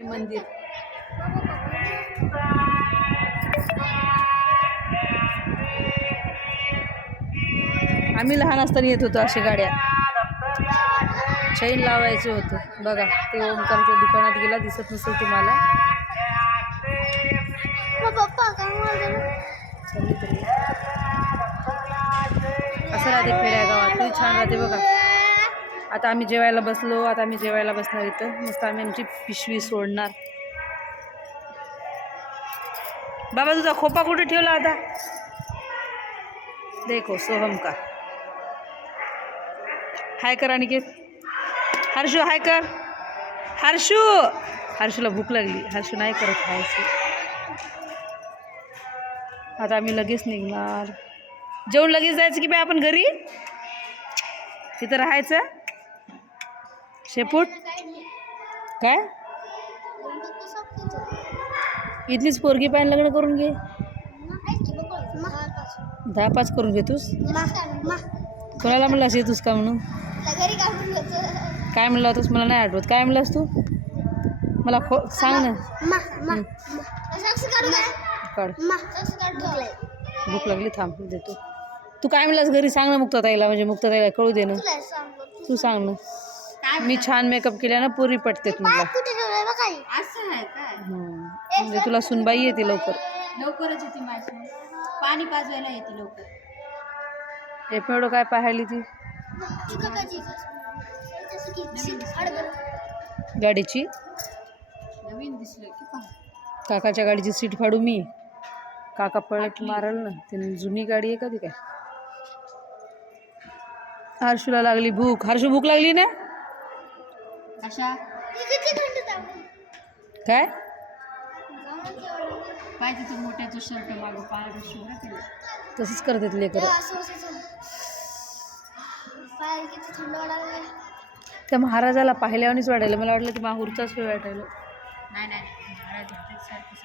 मंदिर आम्ही लहान असताना येत होतो अशा गाड्या. चैन लावायचं होतं बघा. ते ओमकारच्या दुकानात गेला, दिसत नसेल तुम्हाला. असं राहते खेड्यागावात, किती छान राहते बघा. आता आम्ही जेवायला बसलो. आता आम्ही जेवायला बसणार इथं. मस्त आम्ही आमची पिशवी सोडणार. बाबा तुझा खोपा कुठे ठेवला आता? देखो सोहम का. हाय कर अनिकेत. हर्षू हाय कर. हर्षू, हर्षूला भूक लागली. हर्षू नाही करत खायचं. आता आम्ही लगेच निघणार. जेवण लगेच जायचं की बाई आपण घरी? तिथं राहायचं शेपूट काय? इथलीच पोरगी पाहिजे, लग्न करून घे. 10-5 करून घेतोस. कोणाला म्हणलास येतोस का म्हणून? काय म्हणला होतास? मला नाही आठवत. काय म्हणलास तू? मला सांग ना. काढ. भूक लागली, थांब देतो. तू काय म्हणलास घरी? सांग ना मुक्ताताईला, म्हणजे मुक्ताताईला कळू दे ना. तू सांग ना. मी छान मेकअप केला ना, पुरी पटतेत मला. म्हणजे तुला सुनबाई येते लवकरच येते माझी. पाणी पाजवायला येते लवकर. एवढं काय पाहायली ती गाडीची? नवीन दिसलं की काकाच्या गाडीची सीट फाडू मी. काका पळत मारल ना. ती जुनी गाडी आहे का ती काय? हर्षूला लागली भूक. हर्षू भूक लागली ना? अशा काय पाहिजे तू मोठ्याचं शर्ट मागं पाय शिवरा केलं. तसंच करतात लेकर. त्या महाराजाला पाहिल्यावरच वाटायला. मला वाटलं की माहूरचाच वेळ वाटायला. नाही महाराज सारखे